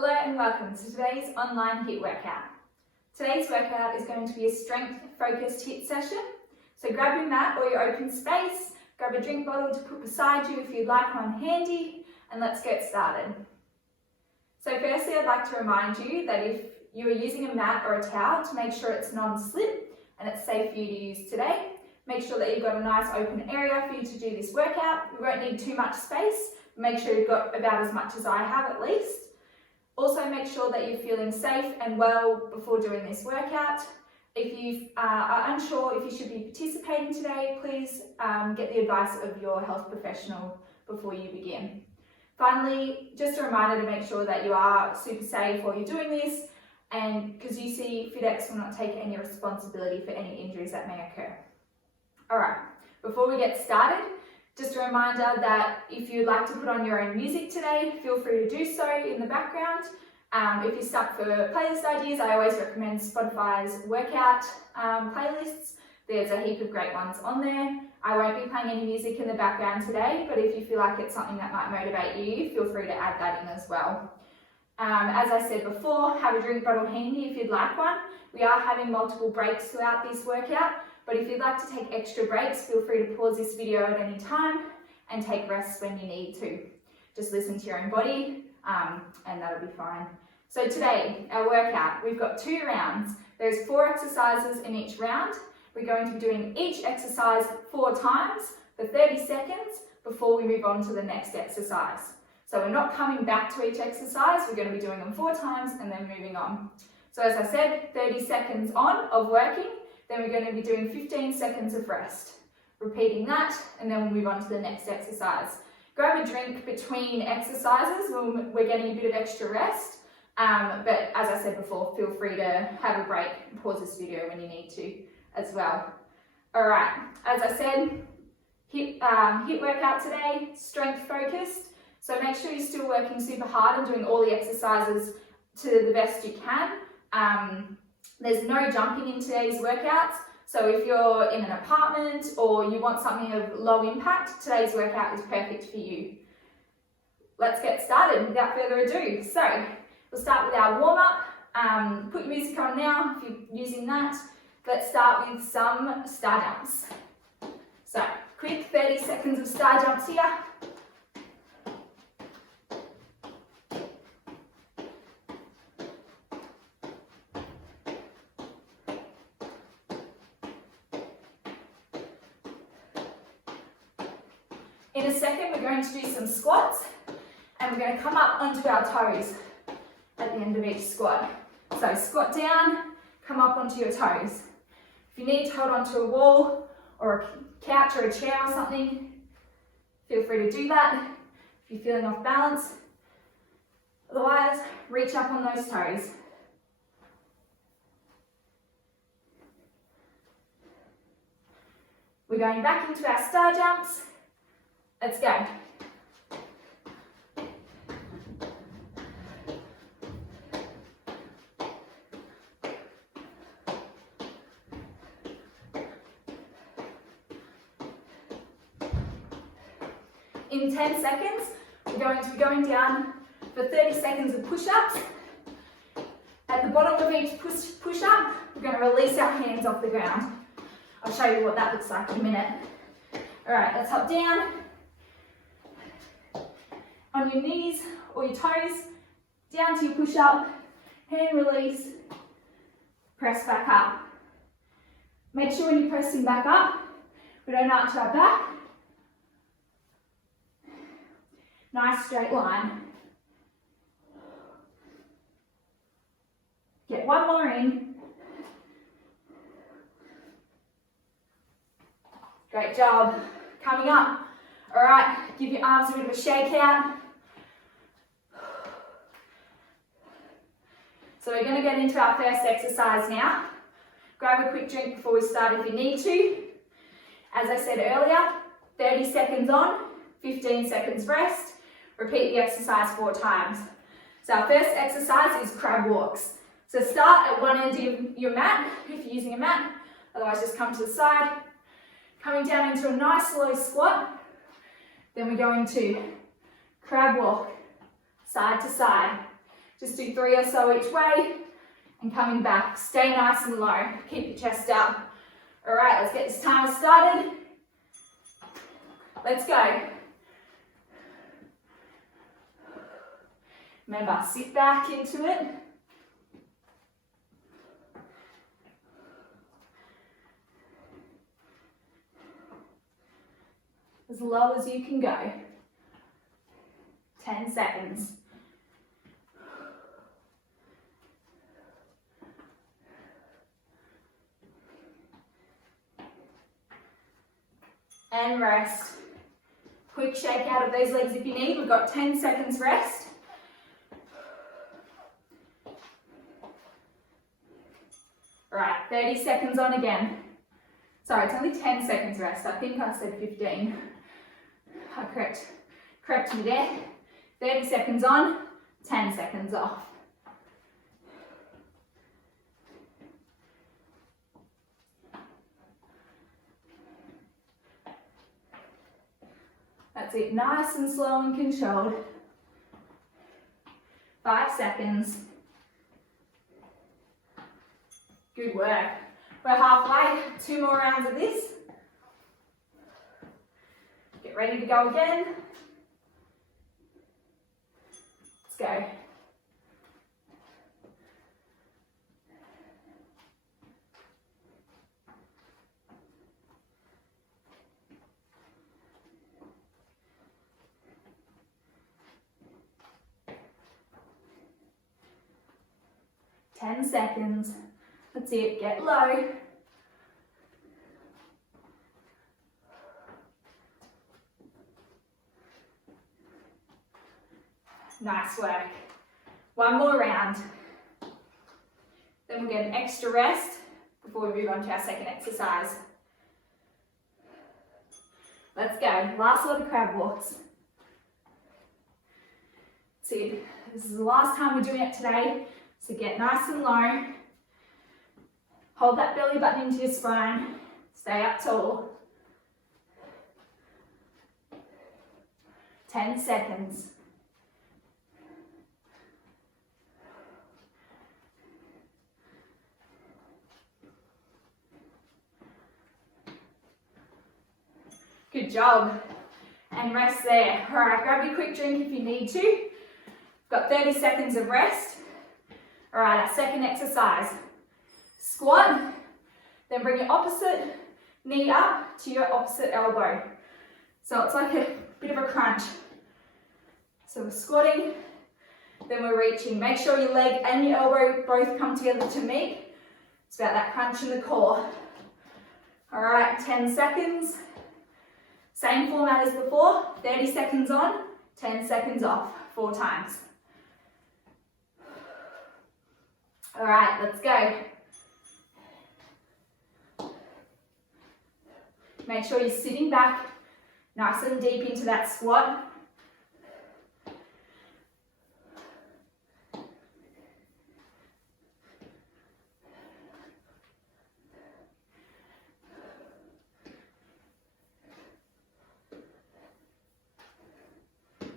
Hello and welcome to today's online HIIT workout. Today's workout is going to be a strength-focused HIIT session. So grab your mat or your open space, grab a drink bottle to put beside you if you'd like one handy, and let's get started. So firstly, I'd like to remind you that if you are using a mat or a towel, to make sure it's non-slip and it's safe for you to use today. Make sure that you've got a nice open area for you to do this workout. You won't need too much space. Make sure you've got about as much as I have at least. Also make sure that you're feeling safe and well before doing this workout. If you are unsure if you should be participating today, please get the advice of your health professional before you begin. Finally, just a reminder to make sure that you are super safe while you're doing this, and because UCFitX will not take any responsibility for any injuries that may occur. Alright, before we get started, just a reminder that if you'd like to put on your own music today, feel free to do so in the background. If you're stuck for playlist ideas, I always recommend Spotify's workout playlists. There's a heap of great ones on there. I won't be playing any music in the background today, but if you feel like it's something that might motivate you, feel free to add that in as well. As I said before, have a drink bottle handy if you'd like one. We are having multiple breaks throughout this workout, but if you'd like to take extra breaks, feel free to pause this video at any time and take rests when you need to. Just listen to your own body and that'll be fine. So today, our workout, we've got 2 rounds. There's 4 exercises in each round. We're going to be doing each exercise 4 times for 30 seconds before we move on to the next exercise. So we're not coming back to each exercise, we're going to be doing them 4 times and then moving on. So as I said, 30 seconds on of working, then we're going to be doing 15 seconds of rest. Repeating that, and then we'll move on to the next exercise. Grab a drink between exercises when we're getting a bit of extra rest, but as I said before, feel free to have a break and pause this video when you need to as well. Alright, as I said, HIIT workout today, strength focused, so make sure you're still working super hard and doing all the exercises to the best you can. There's no jumping in today's workouts, so if you're in an apartment or you want something of low impact, today's workout is perfect for you. Let's get started without further ado. So we'll start with our warm-up. Put your music on now if you're using that. Let's start with some star jumps. So quick 30 seconds of star jumps here. In a second, we're going to do some squats, and we're going to come up onto our toes at the end of each squat. So squat down, come up onto your toes. If you need to hold onto a wall or a couch or a chair or something, feel free to do that if you're feeling off balance. Otherwise, reach up on those toes. We're going back into our star jumps. Let's go. In 10 seconds, we're going to be going down for 30 seconds of push-ups. At the bottom of each push-up, we're going to release our hands off the ground. I'll show you what that looks like in a minute. All right, let's hop down. On your knees or your toes, down to your push-up, hand release, press back up. Make sure when you're pressing back up, we don't arch our back. Nice straight line. Get one more in. Great job. Coming up. All right, give your arms a bit of a shake out. So we're going to get into our first exercise now. Grab a quick drink before we start if you need to. As I said earlier, 30 seconds on, 15 seconds rest. Repeat the exercise 4 times. So our first exercise is crab walks. So start at one end of your mat, if you're using a mat. Otherwise just come to the side. Coming down into a nice low squat. Then we're going to crab walk, side to side. Just do 3 or so each way and coming back. Stay nice and low. Keep your chest up. All right, let's get this timer started. Let's go. Remember, sit back into it. As low as you can go. 10 seconds. And rest. Quick shake out of those legs if you need. We've got 10 seconds rest. All right, 30 seconds on again. Sorry, it's only 10 seconds rest. I think I said 15. I correct me there. 30 seconds on, 10 seconds off. That's it, nice and slow and controlled. 5 seconds. Good work. We're halfway, 2 more rounds of this. Get ready to go again. Let's go. Ten seconds. That's it, get low. Nice work. One more round. Then we'll get an extra rest before we move on to our second exercise. Let's go. Last lot of crab walks. That's it. This is the last time we're doing it today. So get nice and low. Hold that belly button into your spine. Stay up tall. 10 seconds. Good job. And rest there. All right, grab your quick drink if you need to. Got 30 seconds of rest. All right, our second exercise. Squat, then bring your opposite knee up to your opposite elbow. So it's like a bit of a crunch. So we're squatting, then we're reaching. Make sure your leg and your elbow both come together to meet. It's about that crunch in the core. All right, 10 seconds. Same format as before, 30 seconds on, 10 seconds off, 4 times. All right, let's go. Make sure you're sitting back nice and deep into that squat.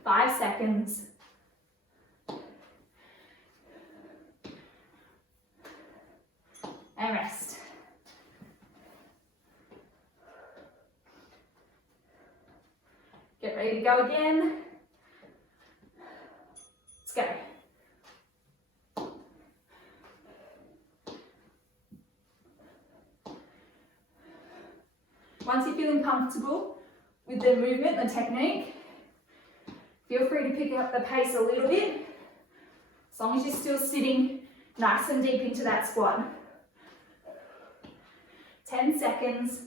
Five seconds. And rest. Get ready to go again. Let's go. Once you're feeling comfortable with the movement and the technique, feel free to pick up the pace a little bit, as long as you're still sitting nice and deep into that squat. 10 seconds.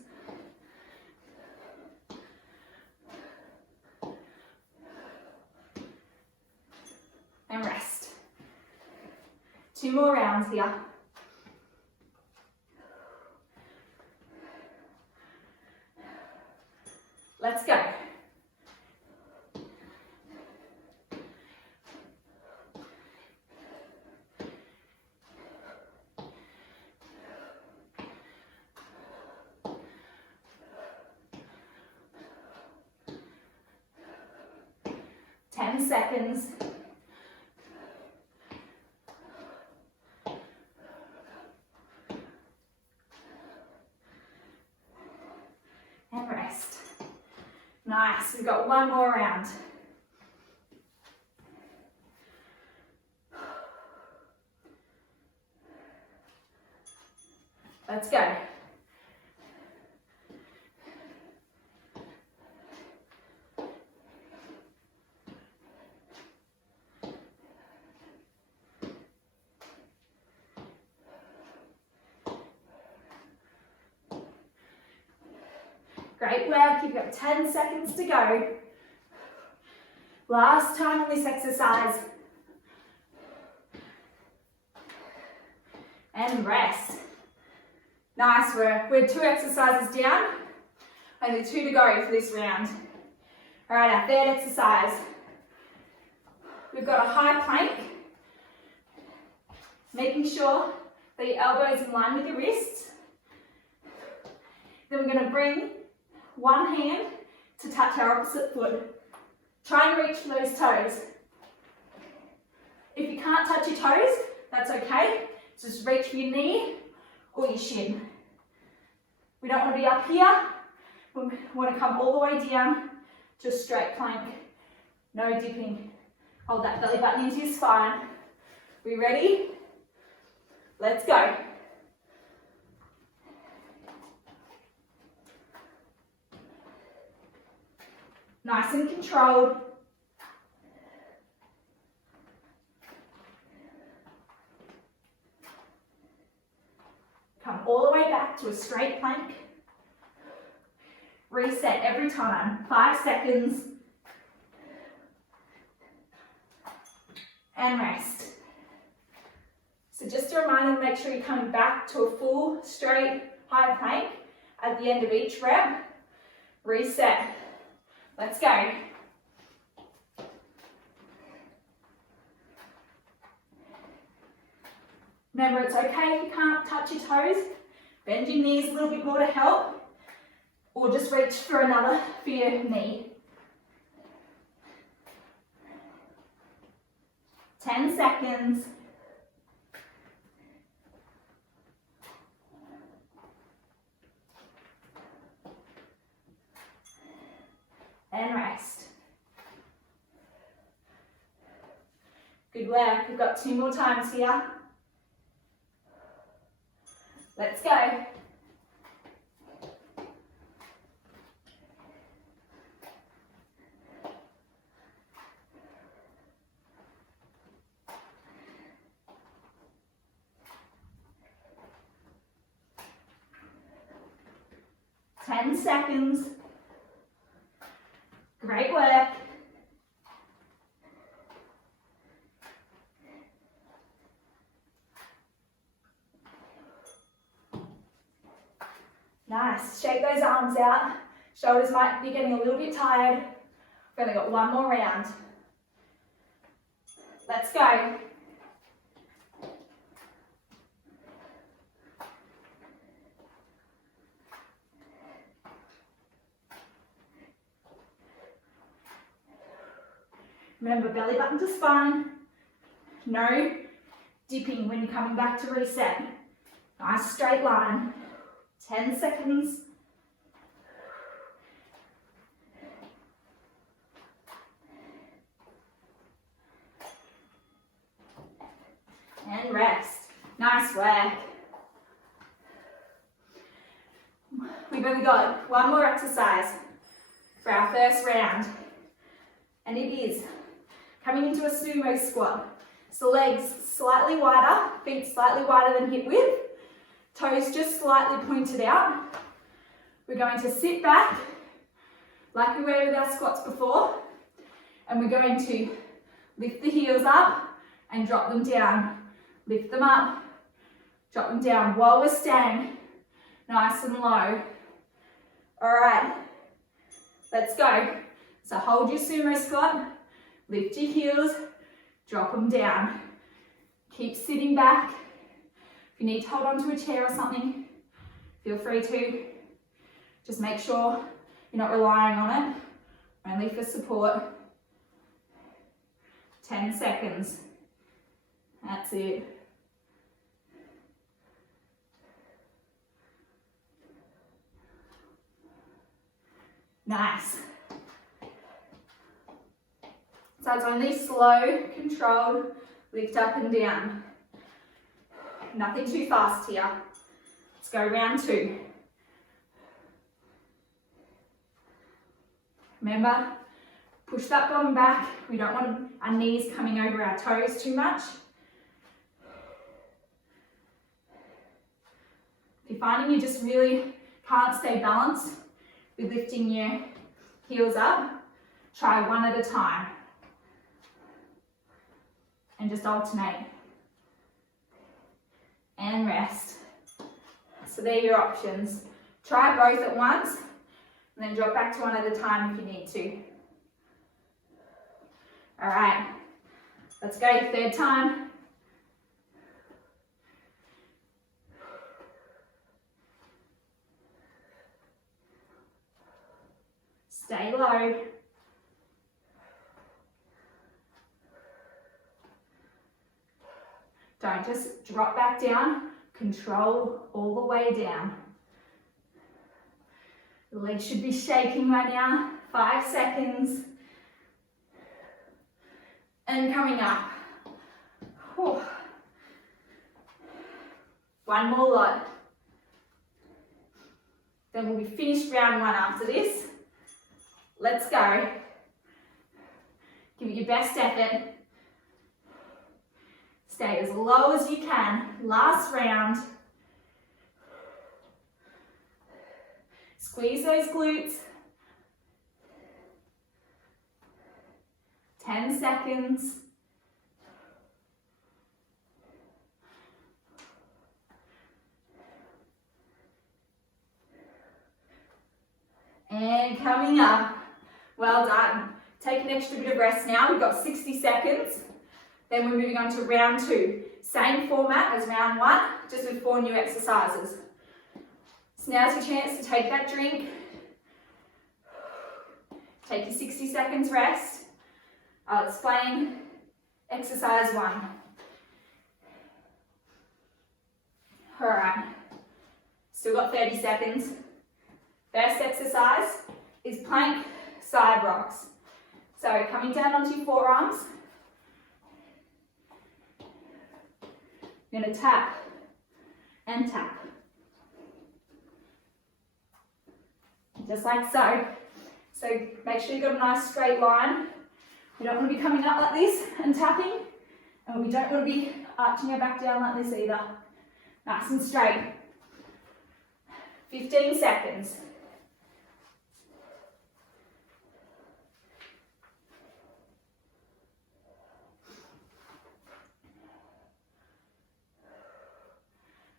And rest. 2 more rounds here. Let's go. Seconds. Nice, we've got one more round. Let's go. Great work, you've got 10 seconds to go. Last time on this exercise. And rest. Nice work. We're 2 exercises down. Only 2 to go for this round. All right, our third exercise. We've got a high plank. Making sure that your elbow is in line with your wrists. Then we're going to bring one hand to touch our opposite foot. Try and reach for those toes. If you can't touch your toes, that's okay. Just reach for your knee or your shin. We don't want to be up here. We want to come all the way down to a straight plank. No dipping. Hold that belly button into your spine. We ready? Let's go. Nice and controlled. Come all the way back to a straight plank. Reset every time. 5 seconds. And rest. So just a reminder to make sure you're coming back to a full, straight, high plank at the end of each rep. Reset. Let's go. Remember, it's okay if you can't touch your toes. Bend your knees a little bit more to help. Or just reach for another for your knee. 10 seconds. And rest. Good work. We've got 2 more times here. Let's go. Ten seconds. Great work. Nice. Shake those arms out. Shoulders might be getting a little bit tired. We've only got 1 more round. Let's go. Remember, belly button to spine. No dipping when you're coming back to reset. Nice straight line. 10 seconds. And rest. Nice work. We've only got 1 more exercise for our first round. And it is coming into a sumo squat. So legs slightly wider, feet slightly wider than hip width, toes just slightly pointed out. We're going to sit back like we were with our squats before, and we're going to lift the heels up and drop them down. Lift them up, drop them down while we're staying nice and low. All right, let's go. So hold your sumo squat, lift your heels, drop them down. Keep sitting back. If you need to hold onto a chair or something, feel free to. Just make sure you're not relying on it, only for support. 10 seconds. That's it. Nice. So it's only slow, controlled, lift up and down. Nothing too fast here. Let's go round 2. Remember, push that bottom back. We don't want our knees coming over our toes too much. If you're finding you just really can't stay balanced with lifting your heels up, try one at a time and just alternate and rest. So there are your options. Try both at once and then drop back to one at a time if you need to. All right, let's go, 3rd time. Stay low. Don't just drop back down, control all the way down. The legs should be shaking right now. 5 seconds. And coming up. Whew. One more lot. Then we'll be finished round 1 after this. Let's go. Give it your best effort. Stay as low as you can. Last round. Squeeze those glutes. 10 seconds. And coming up. Well done. Take an extra bit of rest now. We've got 60 seconds. Then we're moving on to round 2. Same format as round 1, just with 4 new exercises. So now's your chance to take that drink. Take your 60 seconds rest. I'll explain exercise 1. All right, still got 30 seconds. First exercise is plank side rocks. So coming down onto your forearms, you're going to tap and tap. Just like so. So make sure you've got a nice straight line. We don't want to be coming up like this and tapping, and we don't want to be arching our back down like this either. Nice and straight. 15 seconds.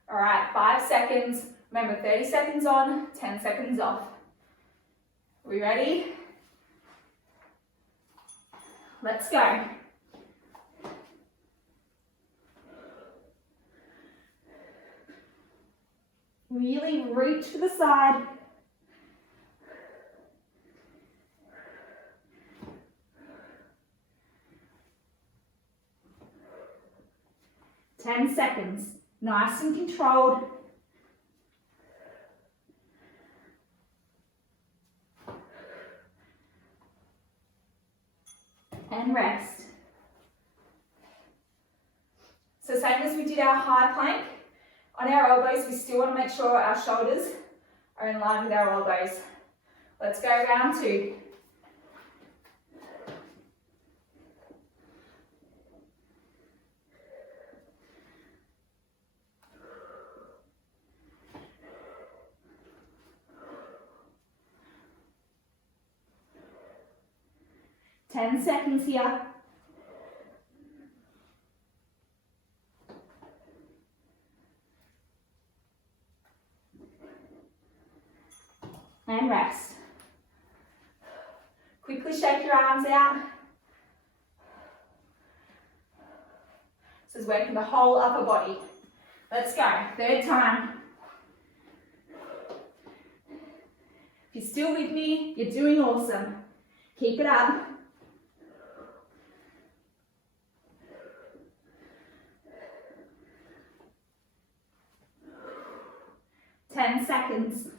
All right, 5 seconds. Remember, 30 seconds on, 10 seconds off. Are we ready? Let's go. Really reach to the side. Ten seconds. Nice and controlled. And rest. So same as we did our high plank, on our elbows we still want to make sure our shoulders are in line with our elbows. Let's go round 2. Ten seconds here. And rest. Quickly shake your arms out. This is working the whole upper body. Let's go. 3rd time. If you're still with me, you're doing awesome. Keep it up. 10 seconds.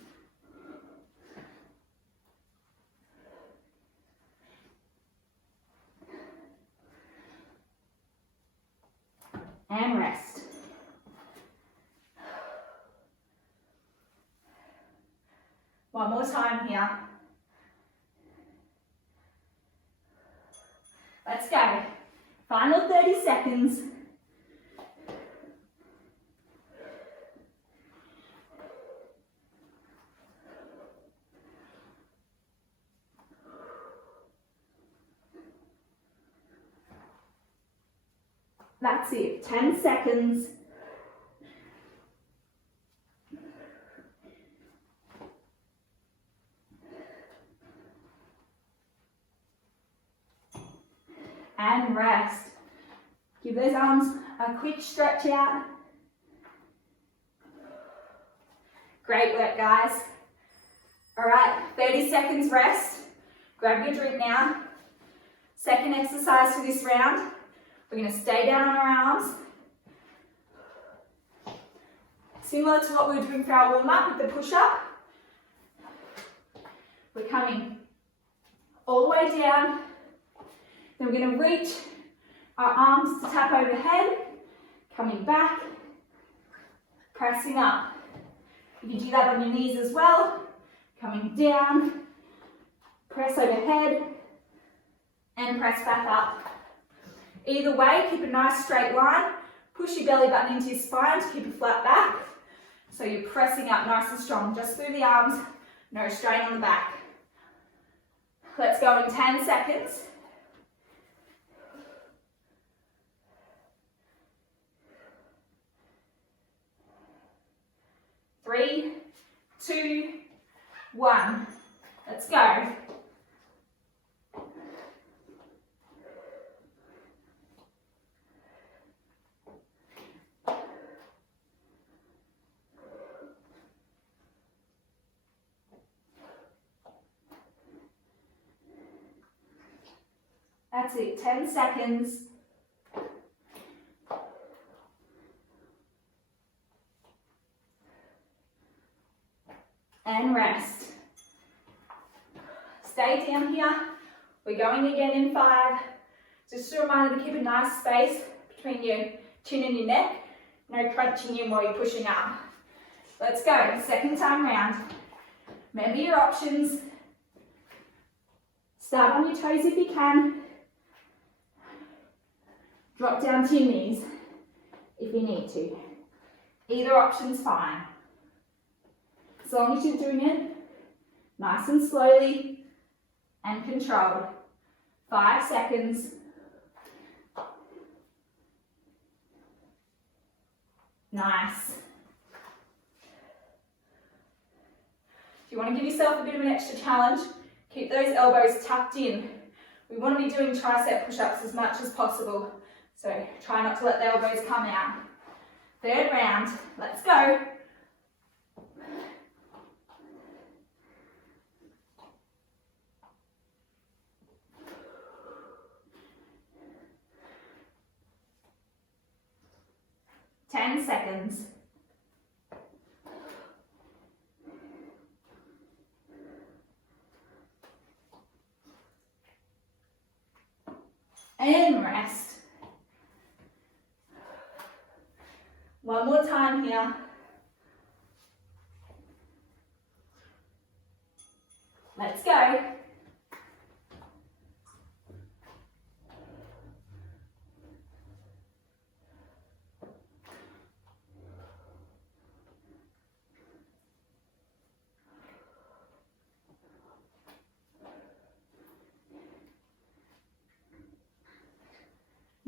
One more time here. Let's go. Final 30 seconds. That's it, 10 seconds. And rest. Give those arms a quick stretch out. Great work, guys. All right, 30 seconds rest. Grab your drink now. Second exercise for this round. We're going to stay down on our arms. Similar to what we were doing for our warm-up with the push-up. We're coming all the way down. Then we're going to reach our arms to tap overhead, coming back, pressing up. You can do that on your knees as well. Coming down, press overhead, and press back up. Either way, keep a nice straight line. Push your belly button into your spine to keep a flat back. So you're pressing up nice and strong, just through the arms, no strain on the back. Let's go in 10 seconds. Three, two, one. Let's go. That's it, 10 seconds. And rest. Stay down here. We're going again in 5. Just a reminder to keep a nice space between your chin and your neck. No crunching in while you're pushing up. Let's go, second time round. Remember your options. Start on your toes if you can. Drop down to your knees if you need to. Either option's fine. As long as you're doing it nice and slowly and controlled. 5 seconds. Nice. If you want to give yourself a bit of an extra challenge, keep those elbows tucked in. We want to be doing tricep push-ups as much as possible, so try not to let the elbows come out. Third round, let's go. Ten seconds. And rest. One more time here. Let's go.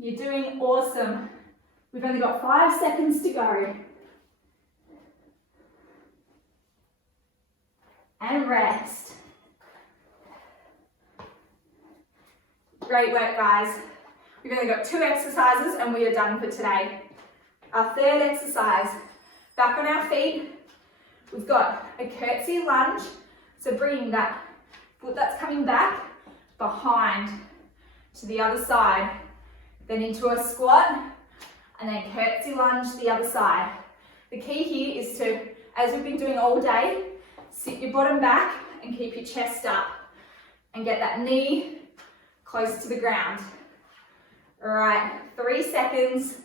You're doing awesome. We've only got 5 seconds to go. And rest. Great work, guys. We've only got 2 exercises and we are done for today. Our third exercise, back on our feet. We've got a curtsy lunge. So bringing that foot that's coming back behind to the other side. Then into a squat, and then curtsy lunge the other side. The key here is to, as we've been doing all day, sit your bottom back and keep your chest up. And get that knee close to the ground. All right, 3 seconds.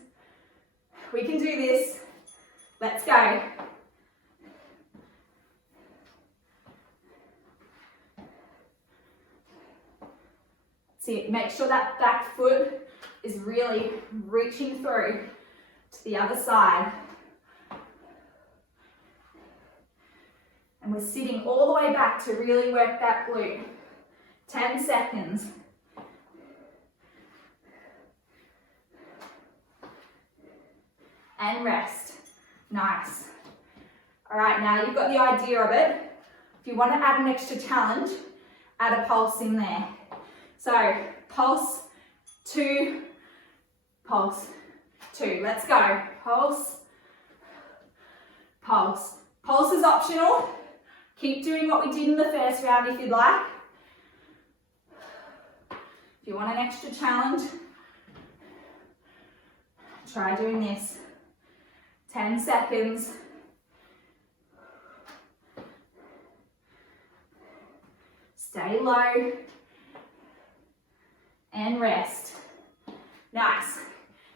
We can do this. Let's go. See, make sure that back foot is really reaching through to the other side. And we're sitting all the way back to really work that glute. 10 seconds. And rest. Nice. All right, now you've got the idea of it. If you want to add an extra challenge, add a pulse in there. So, pulse, 2, pulse, 2. Let's go. Pulse, pulse. Pulse is optional. Keep doing what we did in the first round if you'd like. If you want an extra challenge, try doing this. 10 seconds. Stay low. And rest. Nice.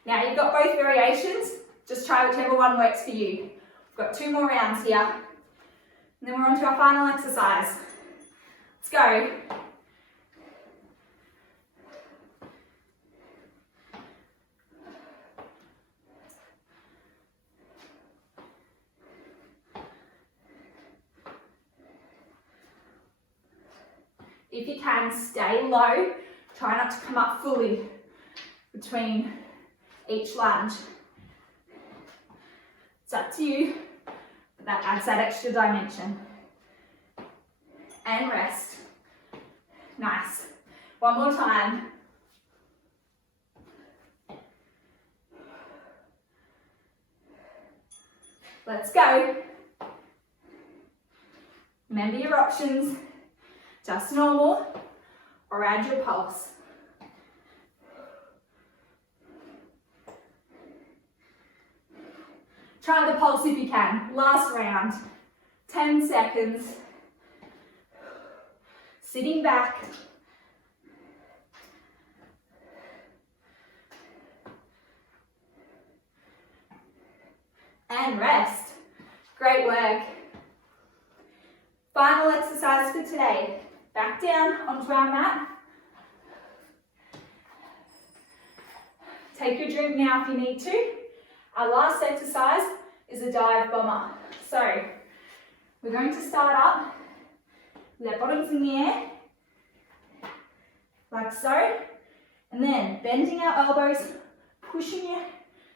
Now you've got both variations. Just try whichever one works for you. We've got 2 more rounds here. And then we're on to our final exercise. Let's go. If you can, stay low. Try not to come up fully between each lunge. It's up to you, but that adds that extra dimension. And rest. Nice. One more time. Let's go. Remember your options. Just normal, or add your pulse. Try the pulse if you can. Last round. 10 seconds. Sitting back. And rest. Great work. Final exercise for today. Back down onto our mat. Take your drink now if you need to. Our last exercise is a dive bomber. So, we're going to start up with our bottoms in the air, like so, and then bending our elbows, pushing your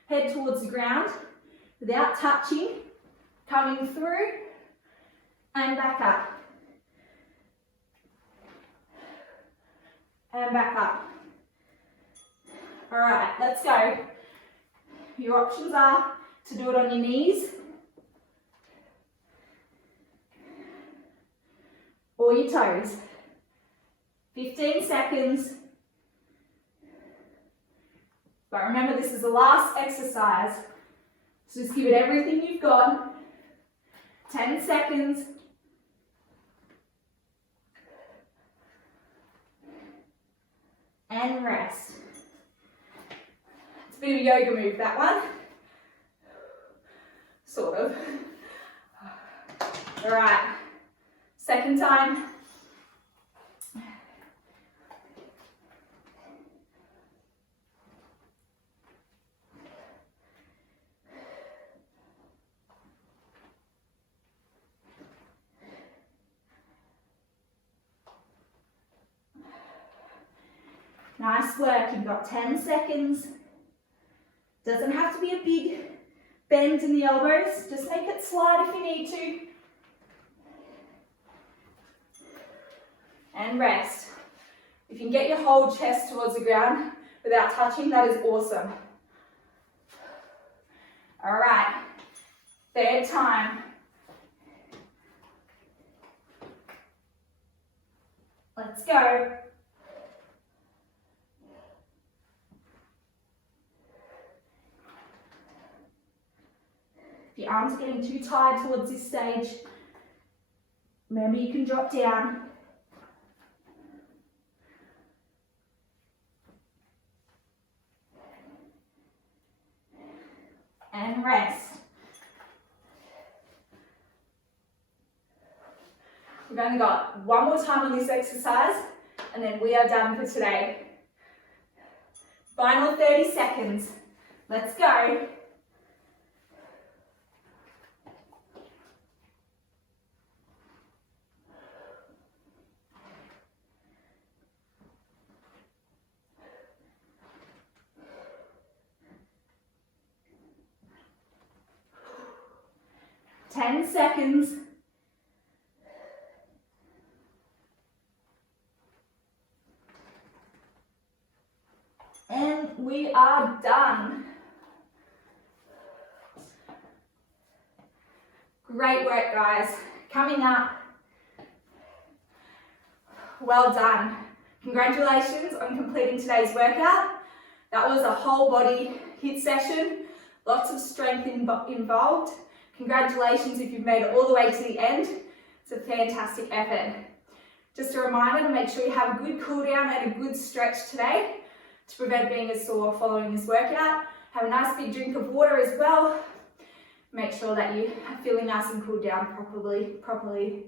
head towards the ground without touching, coming through and back up. And back up. All right, let's go. Your options are to do it on your knees or your toes. 15 seconds. But remember, this is the last exercise, so just give it everything you've got. 10 seconds. And rest. It's a bit of a yoga move, that one. Sort of. All right, second time. Nice work, you've got 10 seconds. Doesn't have to be a big bend in the elbows, just make it slide if you need to. And rest. If you can get your whole chest towards the ground without touching, that is awesome. All right, third time. Let's go. If your arms are getting too tired towards this stage, remember you can drop down. And rest. We've only got one more time on this exercise and then we are done for today. Final 30 seconds. Let's go. Ten seconds. And we are done. Great work, guys. Coming up. Well done. Congratulations on completing today's workout. That was a whole body HIIT session. Lots of strength involved. Congratulations if you've made it all the way to the end. It's a fantastic effort. Just a reminder to make sure you have a good cool down and a good stretch today to prevent being as sore following this workout. Have a nice big drink of water as well. Make sure that you are feeling nice and cooled down properly.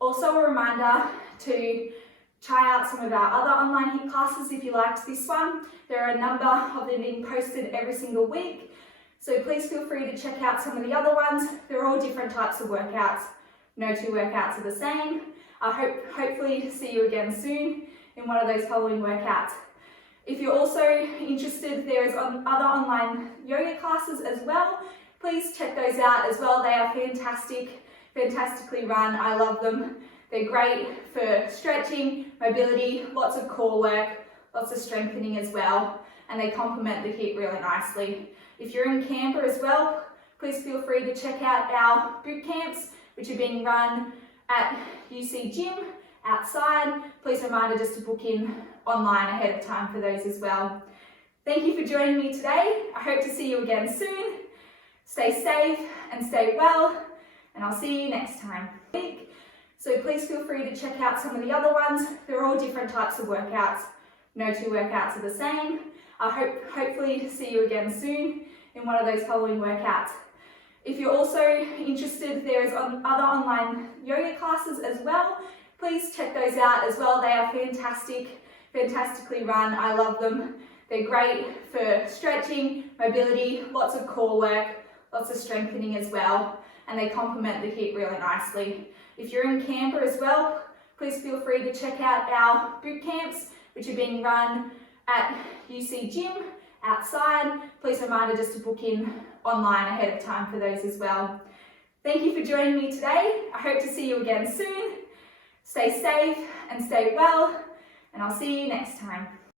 Also a reminder to try out some of our other online HIIT classes if you liked this one. There are a number of them being posted every single week. So please feel free to check out some of the other ones. They're all different types of workouts. No two workouts are the same. I hopefully see you again soon in one of those following workouts. If you're also interested, there is other online yoga classes as well. Please check those out as well. They are fantastically run. I love them. They're great for stretching, mobility, lots of core work, lots of strengthening as well, and they complement the HIIT really nicely. If you're in Canberra as well, please feel free to check out our boot camps, which are being run at UC Gym outside. Please reminder just to book in online ahead of time for those as well. Thank you for joining me today. I hope to see you again soon. Stay safe and stay well, and I'll see you next time. So please feel free to check out some of the other ones. They're all different types of workouts. No two workouts are the same. I hopefully see you again soon in one of those following workouts. If you're also interested, there is other online yoga classes as well. Please check those out as well. They are fantastically run. I love them. They're great for stretching, mobility, lots of core work, lots of strengthening as well, and they complement the HIIT really nicely. If you're in Canberra as well, please feel free to check out our boot camps, which are being run at UC Gym outside. Please reminder just to book in online ahead of time for those as well. Thank you for joining me today. I hope to see you again soon. Stay safe and stay well, and I'll see you next time.